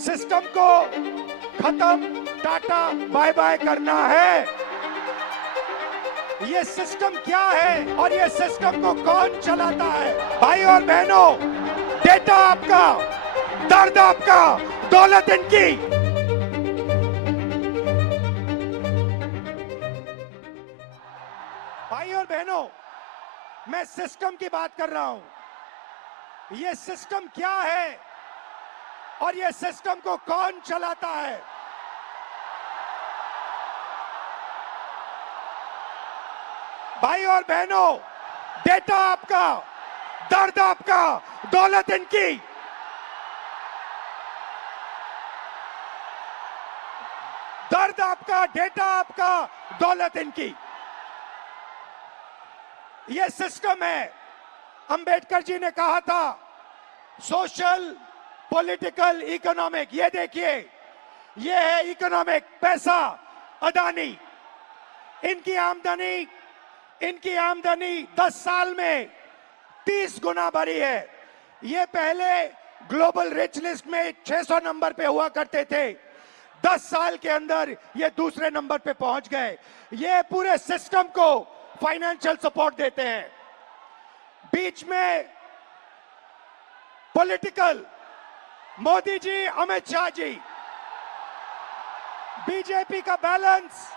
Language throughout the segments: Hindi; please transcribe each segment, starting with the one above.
सिस्टम को खत्म, टाटा बाय बाय करना है। ये सिस्टम क्या है और ये सिस्टम को कौन चलाता है? भाई और बहनों, डेटा आपका, दर्द आपका, दौलत इनकी। भाई और बहनों, मैं सिस्टम की बात कर रहा हूं। ये सिस्टम क्या है और ये सिस्टम को कौन चलाता है? भाई और बहनों, डेटा आपका, दर्द आपका, दौलत इनकी। दर्द आपका, डेटा आपका, दौलत इनकी। ये सिस्टम है। अंबेडकर जी ने कहा था सोशल, पॉलिटिकल, इकोनॉमिक। ये देखिए, ये है इकोनॉमिक, पैसा, अदानी। इनकी आमदनी 10 साल में 30 गुना बढ़ी है। ये पहले ग्लोबल रिच लिस्ट में 600 नंबर पे हुआ करते थे। 10 साल के अंदर ये दूसरे नंबर पे पहुंच गए। ये पूरे सिस्टम को फाइनेंशियल सपोर्ट देते हैं। बीच में पॉलिटिकल, मोदी जी, अमित शाह जी। बीजेपी का बैलेंस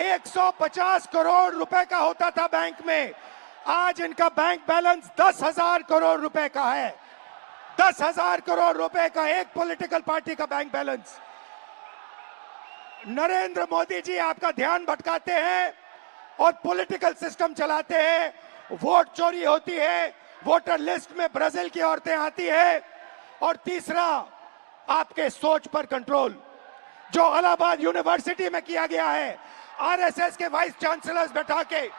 150 करोड़ रुपए का होता था बैंक में। आज इनका बैंक बैलेंस 10,000 करोड़ रुपए का है। 10,000 करोड़ रुपए का एक पॉलिटिकल पार्टी का बैंक बैलेंस। नरेंद्र मोदी जी आपका ध्यान भटकाते हैं और पॉलिटिकल सिस्टम चलाते हैं। वोट चोरी होती है, वोटर लिस्ट में ब्राजील की औरतें आती है। और तीसरा, आपके सोच पर कंट्रोल, जो इलाहाबाद यूनिवर्सिटी में किया गया है, आरएसएस के वाइस चांसलर्स बैठा के।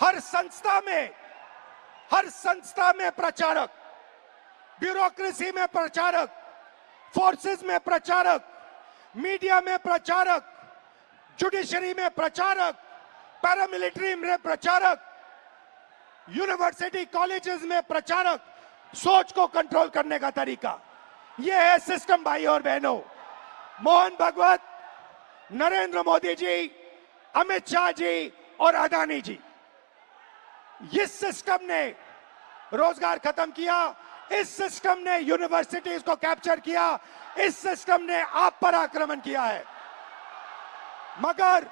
हर संस्था में प्रचारक, ब्यूरोक्रेसी में प्रचारक, फोर्सेस में प्रचारक, मीडिया में प्रचारक, जुडिशरी में प्रचारक, पैरामिलिट्री में प्रचारक, यूनिवर्सिटी कॉलेजेस में प्रचारक। सोच को कंट्रोल करने का तरीका यह है सिस्टम। भाई और बहनों, मोहन भागवत, नरेंद्र मोदी जी, अमित शाह जी और अदानी जी, इस सिस्टम ने रोजगार खत्म किया। इस सिस्टम ने यूनिवर्सिटीज को कैप्चर किया। इस सिस्टम ने आप पर आक्रमण किया है। मगर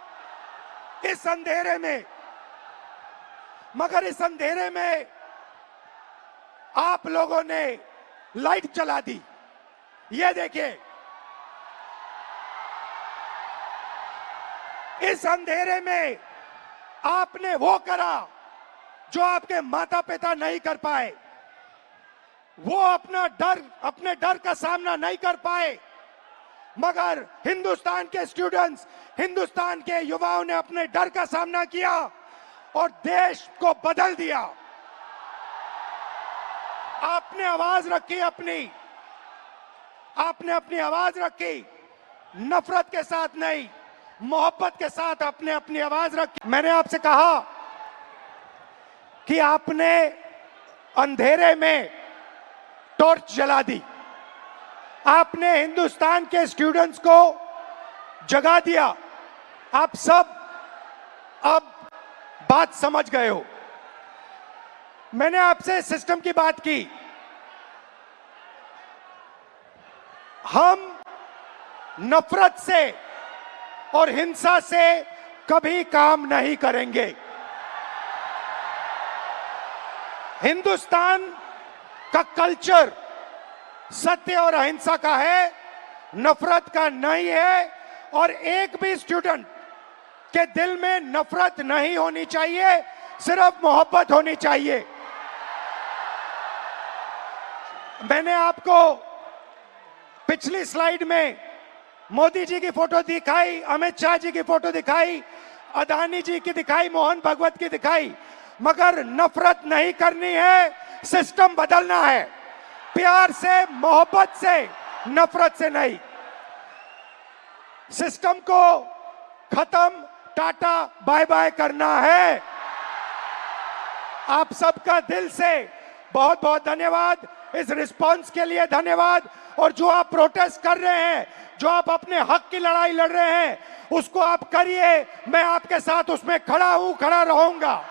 इस अंधेरे में आप लोगों ने लाइट जला दी। ये देखिए, इस अंधेरे में आपने वो करा जो आपके माता पिता नहीं कर पाए। वो अपने डर का सामना नहीं कर पाए, मगर हिंदुस्तान के स्टूडेंट्स, हिंदुस्तान के युवाओं ने अपने डर का सामना किया और देश को बदल दिया। आपने अपनी आवाज रखी, नफरत के साथ नहीं, मोहब्बत के साथ आपने अपनी आवाज रखी। मैंने आपसे कहा कि आपने अंधेरे में टॉर्च जला दी। आपने हिंदुस्तान के स्टूडेंट्स को जगा दिया। आप सब अब बात समझ गए हो। मैंने आपसे सिस्टम की बात की। हम नफरत से और हिंसा से कभी काम नहीं करेंगे। हिंदुस्तान का कल्चर सत्य और अहिंसा का है, नफरत का नहीं है। और एक भी स्टूडेंट के दिल में नफरत नहीं होनी चाहिए, सिर्फ मोहब्बत होनी चाहिए। मैंने आपको पिछली स्लाइड में मोदी जी की फोटो दिखाई, अमित शाह जी की फोटो दिखाई, अदानी जी की दिखाई, मोहन भागवत की दिखाई। मगर नफरत नहीं करनी है, सिस्टम बदलना है। प्यार से, मोहब्बत से, नफरत से नहीं। सिस्टम को खत्म, टाटा बाय बाय करना है। आप सबका दिल से बहुत बहुत धन्यवाद। इस रिस्पांस के लिए धन्यवाद। और जो आप प्रोटेस्ट कर रहे हैं, जो आप अपने हक की लड़ाई लड़ रहे हैं, उसको आप करिए। मैं आपके साथ उसमें खड़ा हूं, खड़ा रहूंगा।